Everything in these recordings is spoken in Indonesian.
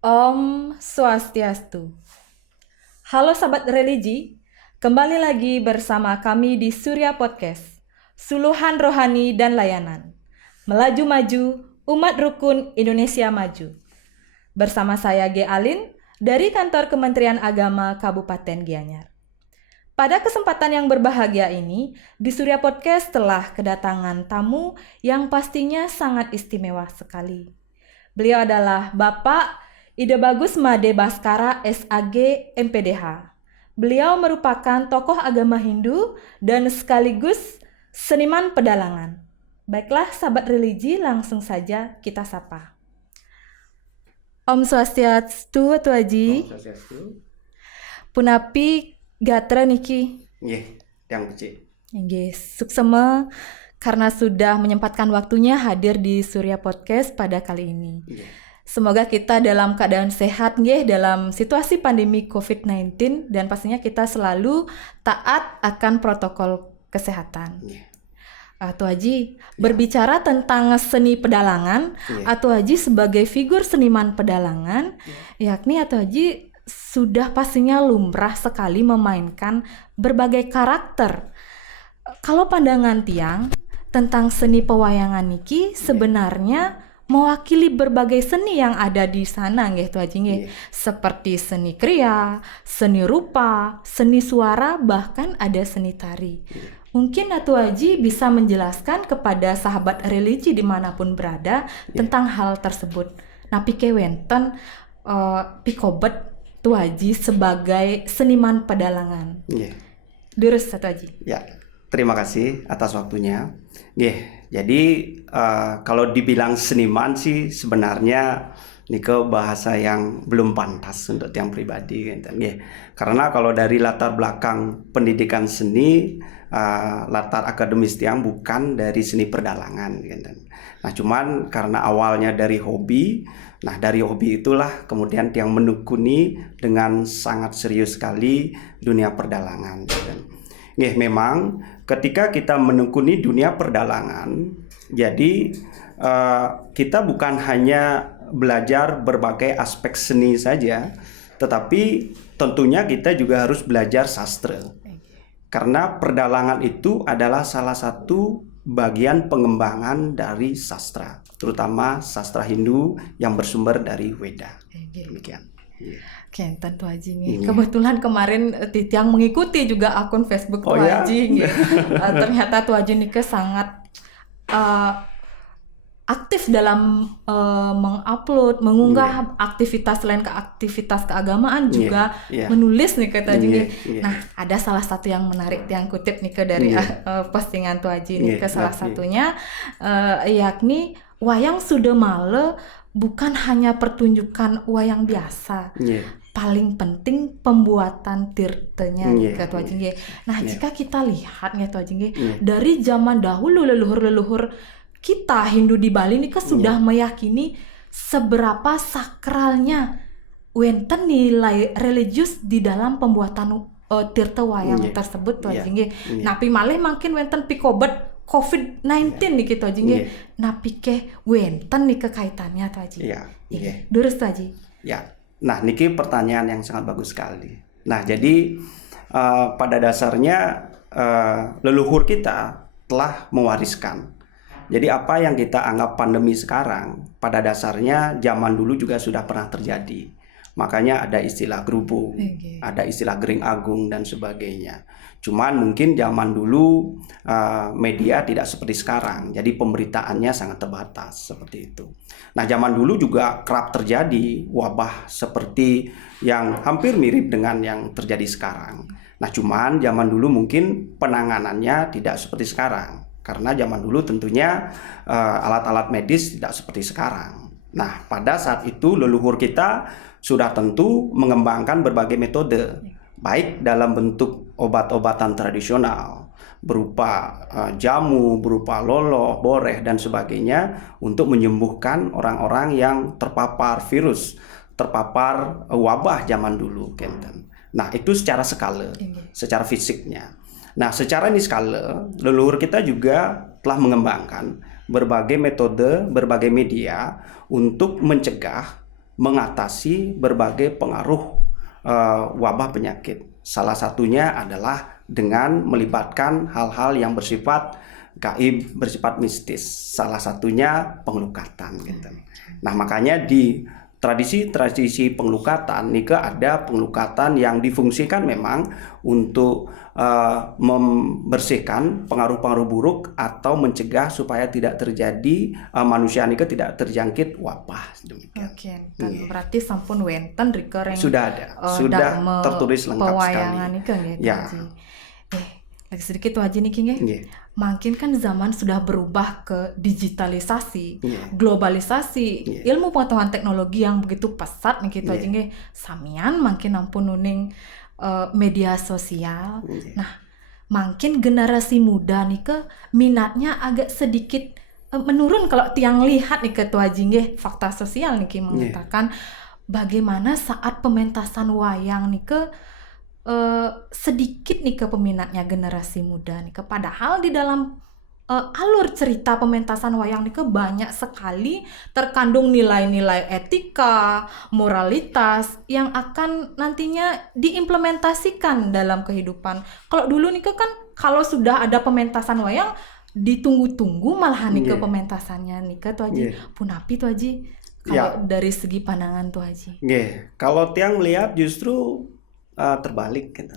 Om Swastiastu. Halo sahabat religi, kembali lagi bersama kami di Surya Podcast, Suluhan Rohani dan Layanan. Melaju maju, umat rukun Indonesia maju. Bersama saya G. Alin dari Kantor Kementerian Agama Kabupaten Gianyar. Pada kesempatan yang berbahagia ini, di Surya Podcast telah kedatangan tamu yang pastinya sangat istimewa sekali. Beliau adalah Bapak Ide Bagus Made Baskara SAG MPDH. Beliau merupakan tokoh agama Hindu dan sekaligus seniman pedalangan. Baiklah sahabat religi, langsung saja kita sapa. Om Swastiastu, Tuaji. Om Swastiastu. Punapi gatra niki. Nggih, yang becik. Nggih, suksema karena sudah menyempatkan waktunya hadir di Surya Podcast pada kali ini. Nggih. Semoga kita dalam keadaan sehat nggih dalam situasi pandemi COVID-19 dan pastinya kita selalu taat akan protokol kesehatan. Atu Haji, berbicara tentang seni pedalangan, Atu Haji sebagai figur seniman pedalangan, yakni Atu Haji sudah pastinya lumrah sekali memainkan berbagai karakter. Kalau pandangan tiang tentang seni pewayangan niki sebenarnya mewakili berbagai seni yang ada di sana nggih Tuh Haji nggih. Seperti seni kriya, seni rupa, seni suara, bahkan ada seni tari. Mungkin Atu Haji bisa menjelaskan kepada sahabat religi dimanapun berada tentang hal tersebut. Nah pike wenten pikobet Tuh Haji sebagai seniman pedalangan. Durus Atu Haji. Ya, terima kasih atas waktunya. Jadi kalau dibilang seniman sih sebenarnya nike bahasa yang belum pantas untuk yang pribadi gitu. Karena kalau dari latar belakang pendidikan seni, latar akademis tiang bukan dari seni perdalangan gitu. Nah cuman karena awalnya dari hobi, nah dari hobi itulah kemudian tiang menekuni dengan sangat serius sekali dunia perdalangan gitu. Memang ketika kita menekuni dunia perdalangan, jadi kita bukan hanya belajar berbagai aspek seni saja, tetapi tentunya kita juga harus belajar sastra. Karena perdalangan itu adalah salah satu bagian pengembangan dari sastra, terutama sastra Hindu yang bersumber dari Weda. Demikian. Oke, tentu Haji nih. Kebetulan kemarin Titiang mengikuti juga akun Facebook Tuh Haji. Ternyata Tuh Haji nih sangat aktif dalam mengupload, mengunggah aktivitas selain aktivitas keagamaan juga menulis nih kata Haji. Nah, ada salah satu yang menarik yang kutip nih dari postingan Tuh Haji nih salah satunya yakni wayang Sudamala bukan hanya pertunjukan wayang biasa. Paling penting pembuatan tirtenya gitu aja. Nah, jika kita lihat gitu aja dari zaman dahulu leluhur-leluhur kita Hindu di Bali ini kan sudah meyakini seberapa sakralnya wenten nilai religius di dalam pembuatan tirta wayang tersebut tuh aja. Napi malih makin wenten pikobet COVID-19 nih gitu aja. Napi ke wenten nih kekaitannya tuh aja. Durus tuh aja. Nah, niki pertanyaan yang sangat bagus sekali. Nah, jadi pada dasarnya leluhur kita telah mewariskan. Jadi apa yang kita anggap pandemi sekarang, pada dasarnya zaman dulu juga sudah pernah terjadi. Makanya ada istilah gerubung, ada istilah gering agung dan sebagainya. Cuman mungkin zaman dulu media tidak seperti sekarang, jadi pemberitaannya sangat terbatas seperti itu. Nah zaman dulu juga kerap terjadi wabah seperti yang hampir mirip dengan yang terjadi sekarang. Nah cuman zaman dulu mungkin penanganannya tidak seperti sekarang, karena zaman dulu tentunya alat-alat medis tidak seperti sekarang. Nah pada saat itu leluhur kita sudah tentu mengembangkan berbagai metode, baik dalam bentuk obat-obatan tradisional berupa jamu, berupa loloh, boreh dan sebagainya untuk menyembuhkan orang-orang yang terpapar virus, terpapar wabah zaman dulu, Kenten. Nah, itu secara skala, secara fisiknya. Nah, secara ini skala, leluhur kita juga telah mengembangkan berbagai metode, berbagai media untuk mencegah mengatasi berbagai pengaruh wabah penyakit. Salah satunya adalah dengan melibatkan hal-hal yang bersifat gaib, bersifat mistis. Salah satunya pengelukatan gitu. Nah, makanya di tradisi pengelukatan nika ada pengelukatan yang difungsikan memang untuk membersihkan pengaruh-pengaruh buruk atau mencegah supaya tidak terjadi manusia nika tidak terjangkit wabah demikian. Oke, berarti sampun wenten rika sudah ada, sudah tertulis lengkap pewayangan sekali. Nika nggih, Ya. Lagi sedikit tuh aja nih nggih. Makin kan zaman sudah berubah ke digitalisasi, globalisasi, ilmu pengetahuan teknologi yang begitu pesat nih gitu aja nggih. Samian makin ampun nuning media sosial. Nah, makin generasi muda nih ke minatnya agak sedikit menurun kalau tiang lihat nih ketua nggih. Fakta sosial nih mengatakan bagaimana saat pementasan wayang nih ke sedikit nih ke peminatnya generasi muda nih ke, padahal di dalam alur cerita pementasan wayang nih ke banyak sekali terkandung nilai-nilai etika, moralitas yang akan nantinya diimplementasikan dalam kehidupan. Kalau dulu nih ke kan kalau sudah ada pementasan wayang ditunggu-tunggu malahan nih ke pementasannya nih ke tuh aji punapi tuh aji kalau dari segi pandangan tuh aji. Kalau tiang melihat justru terbalik gitu.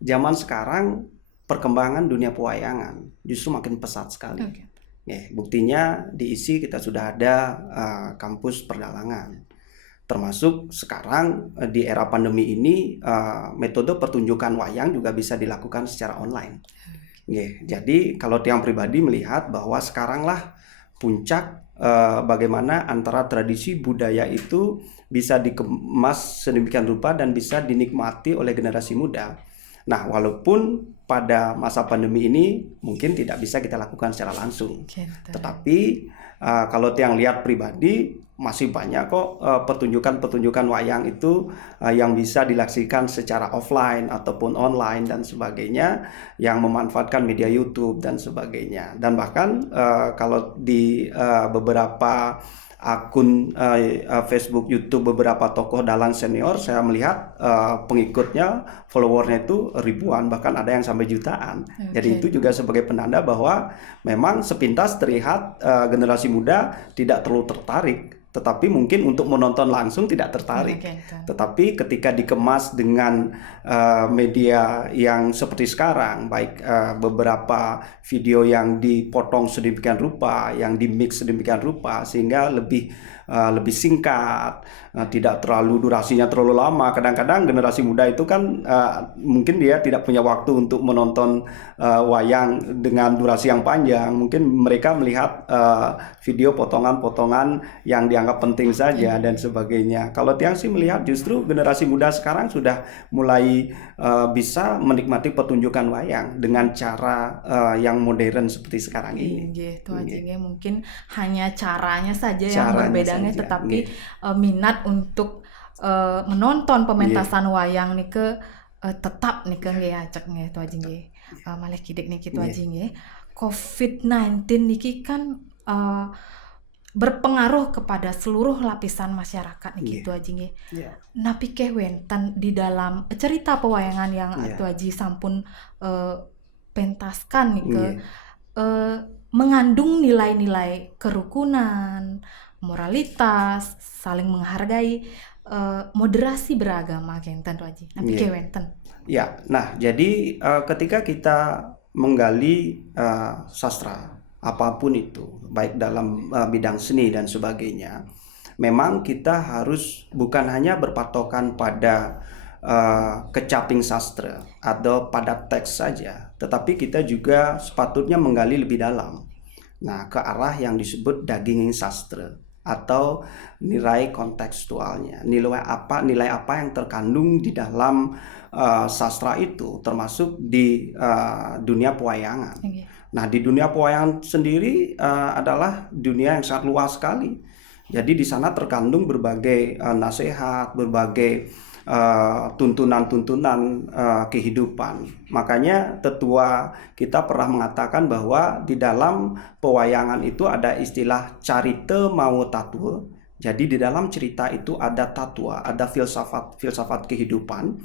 Zaman sekarang perkembangan dunia pewayangan justru makin pesat sekali. Buktinya di ISI kita sudah ada kampus perdalangan. Termasuk sekarang di era pandemi ini metode pertunjukan wayang juga bisa dilakukan secara online. Jadi kalau tiang pribadi melihat bahwa sekaranglah puncak bagaimana antara tradisi budaya itu bisa dikemas sedemikian rupa dan bisa dinikmati oleh generasi muda. Nah, walaupun pada masa pandemi ini mungkin tidak bisa kita lakukan secara langsung, tetapi kalau tiang lihat pribadi masih banyak kok pertunjukan-pertunjukan wayang itu yang bisa dilaksanakan secara offline ataupun online dan sebagainya, yang memanfaatkan media YouTube dan sebagainya. Dan bahkan kalau di beberapa akun Facebook, YouTube beberapa tokoh dalang senior, saya melihat pengikutnya, followernya itu ribuan, bahkan ada yang sampai jutaan. Jadi itu juga sebagai penanda bahwa memang sepintas terlihat generasi muda tidak terlalu tertarik, tetapi mungkin untuk menonton langsung tidak tertarik. Tetapi ketika dikemas dengan media yang seperti sekarang, baik beberapa video yang dipotong sedemikian rupa, yang dimix sedemikian rupa, sehingga lebih singkat, tidak terlalu durasinya terlalu lama. Kadang-kadang generasi muda itu kan mungkin dia tidak punya waktu untuk menonton wayang dengan durasi yang panjang. Mungkin mereka melihat video potongan-potongan yang dianggap penting saja dan sebagainya. Kalau tiang sih melihat justru generasi muda sekarang sudah mulai bisa menikmati pertunjukan wayang dengan cara yang modern seperti sekarang ini. Mungkin hanya caranya saja yang berbeda, tetapi minat untuk menonton pementasan wayang nih ke tetap nih ke nggih acek nggih tu aja nggih. Malih kidik nih kitu aja nggih. COVID-19 niki kan berpengaruh kepada seluruh lapisan masyarakat nih gitu aja nggih. Napi keh wenten di dalam cerita pewayangan yang atu aji sampun pentaskan nih ke mengandung nilai-nilai kerukunan, moralitas, saling menghargai, moderasi beragama kenten tuh aji. Napi keh wenten. Ya, nah jadi ketika kita menggali sastra apapun itu, baik dalam bidang seni dan sebagainya, memang kita harus bukan hanya berpatokan pada kecaping sastra atau pada teks saja, tetapi kita juga sepatutnya menggali lebih dalam. Nah, ke arah yang disebut daging sastra atau nilai kontekstualnya, nilai apa yang terkandung di dalam sastra itu, termasuk di dunia pewayangan. Nah, di dunia pewayangan sendiri adalah dunia yang sangat luas sekali. Jadi di sana terkandung berbagai nasihat, berbagai tuntunan-tuntunan kehidupan. Makanya tetua kita pernah mengatakan bahwa di dalam pewayangan itu ada istilah carite mau tatur Jadi di dalam cerita itu ada tatwa, ada filsafat kehidupan.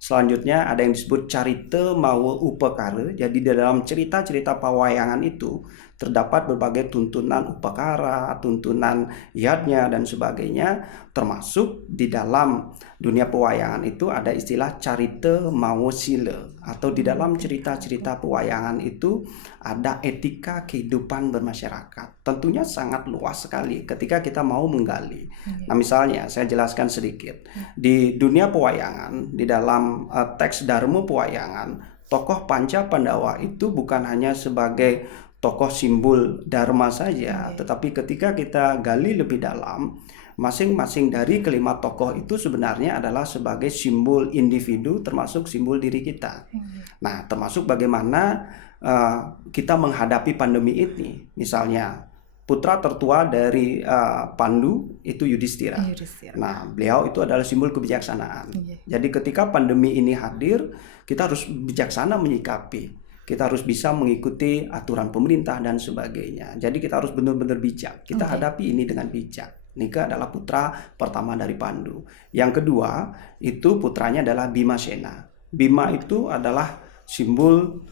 Selanjutnya ada yang disebut carita mawa upakara. Jadi di dalam cerita-cerita pawayangan itu terdapat berbagai tuntunan upakara, tuntunan yadnya dan sebagainya. Termasuk di dalam dunia pewayangan itu ada istilah carita mawa sila. Atau di dalam cerita-cerita pewayangan itu ada etika kehidupan bermasyarakat. Tentunya sangat luas sekali ketika kita mau menggali. Nah misalnya saya jelaskan sedikit. Di dunia pewayangan, di dalam teks Dharma Pewayangan, tokoh Panca Pandawa itu bukan hanya sebagai tokoh simbol Dharma saja, tetapi ketika kita gali lebih dalam, masing-masing dari kelima tokoh itu sebenarnya adalah sebagai simbol individu, termasuk simbol diri kita. Nah, termasuk bagaimana kita menghadapi pandemi ini. Misalnya, putra tertua dari Pandu itu Yudhistira. Nah, beliau itu adalah simbol kebijaksanaan. Jadi ketika pandemi ini hadir, kita harus bijaksana menyikapi. Kita harus bisa mengikuti aturan pemerintah dan sebagainya. Jadi kita harus benar-benar bijak. Kita hadapi ini dengan bijak. Nika adalah putra pertama dari Pandu. Yang kedua, itu putranya adalah Bimasena. Bima itu adalah simbol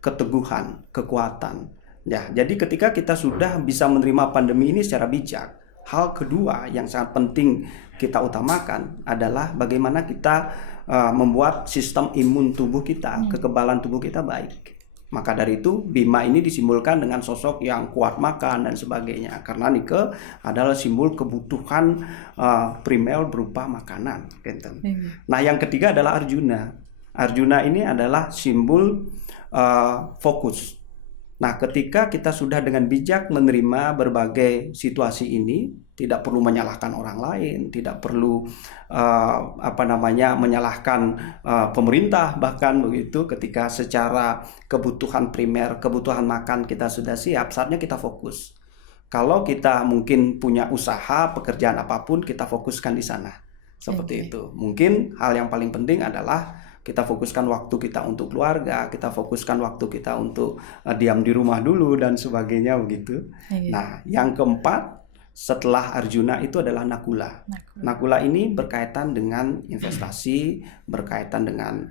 keteguhan, kekuatan. Ya, jadi ketika kita sudah bisa menerima pandemi ini secara bijak, hal kedua yang sangat penting kita utamakan adalah bagaimana kita membuat sistem imun tubuh kita, kekebalan tubuh kita baik. Maka dari itu Bima ini disimbolkan dengan sosok yang kuat makan dan sebagainya, karena Nike adalah simbol kebutuhan primer berupa makanan. Gitu. Nah yang ketiga adalah Arjuna. Arjuna ini adalah simbol fokus. Nah, ketika kita sudah dengan bijak menerima berbagai situasi ini, tidak perlu menyalahkan orang lain, tidak perlu menyalahkan pemerintah bahkan begitu. Ketika secara kebutuhan primer, kebutuhan makan kita sudah siap, saatnya kita fokus. Kalau kita mungkin punya usaha, pekerjaan apapun, kita fokuskan di sana. Seperti itu. Mungkin hal yang paling penting adalah kita fokuskan waktu kita untuk keluarga, kita fokuskan waktu kita untuk diam di rumah dulu dan sebagainya begitu. Nah, yang keempat setelah Arjuna itu adalah Nakula. Nakula ini berkaitan dengan investasi, berkaitan dengan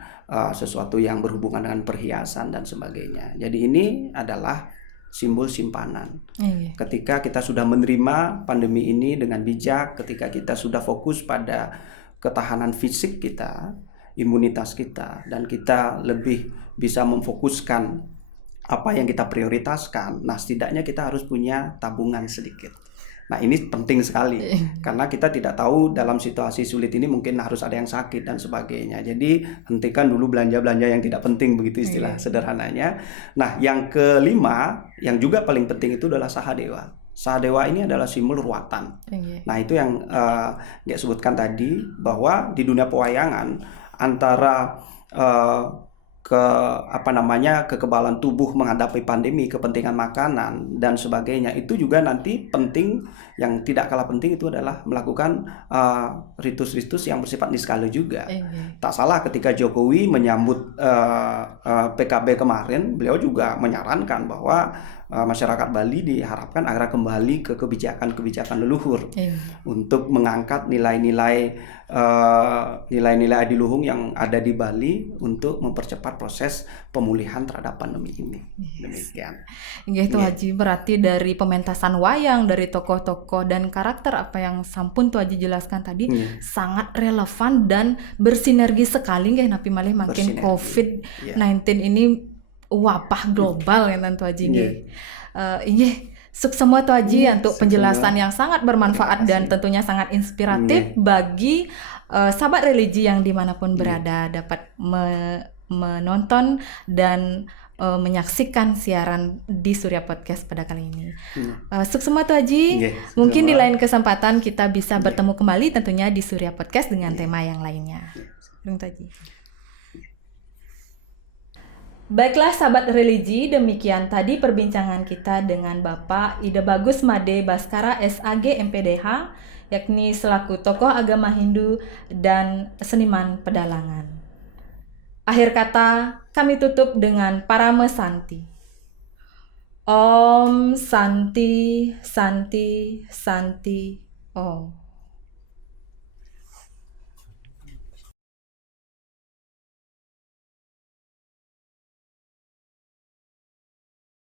sesuatu yang berhubungan dengan perhiasan dan sebagainya. Jadi ini adalah simbol simpanan. Ketika kita sudah menerima pandemi ini dengan bijak, ketika kita sudah fokus pada ketahanan fisik kita, imunitas kita, dan kita lebih bisa memfokuskan apa yang kita prioritaskan. Nah, setidaknya kita harus punya tabungan sedikit. Nah, ini penting sekali karena kita tidak tahu dalam situasi sulit ini mungkin harus ada yang sakit dan sebagainya. Jadi, hentikan dulu belanja-belanja yang tidak penting, begitu istilah sederhananya. Nah, yang kelima yang juga paling penting itu adalah Sahadewa. Sahadewa ini adalah simbol ruwatan. Nah, itu yang dia sebutkan tadi, bahwa di dunia pewayangan antara kekebalan tubuh menghadapi pandemi, kepentingan makanan dan sebagainya, itu juga nanti penting. Yang tidak kalah penting itu adalah melakukan ritus-ritus yang bersifat niskala juga. Tak salah ketika Jokowi menyambut PKB kemarin, beliau juga menyarankan bahwa masyarakat Bali diharapkan agar kembali ke kebijakan-kebijakan leluhur untuk mengangkat nilai-nilai adiluhung yang ada di Bali untuk mempercepat proses pemulihan terhadap pandemi ini. Demikian. Gitu Haji, berarti dari pementasan wayang, dari tokoh-tokoh dan karakter apa yang sampun tuh Haji jelaskan tadi sangat relevan dan bersinergi sekali nggih napi malih makin COVID-19 ini wabah global ya Tuh Haji nggih. Semua Tuh Haji untuk penjelasan yang sangat bermanfaat dan tentunya sangat inspiratif bagi sahabat religi yang dimanapun berada dapat menonton dan menyaksikan siaran di Surya Podcast pada kali ini. Semua Tuh Haji, mungkin di lain kesempatan kita bisa bertemu kembali tentunya di Surya Podcast dengan tema yang lainnya. Terima kasih. Baiklah sahabat religi, demikian tadi perbincangan kita dengan Bapak Ida Bagus Made Baskara SAG MPDH, yakni selaku tokoh agama Hindu dan seniman pedalangan. Akhir kata, kami tutup dengan Parama Santi. Om Santi, Santi, Santi. Oh.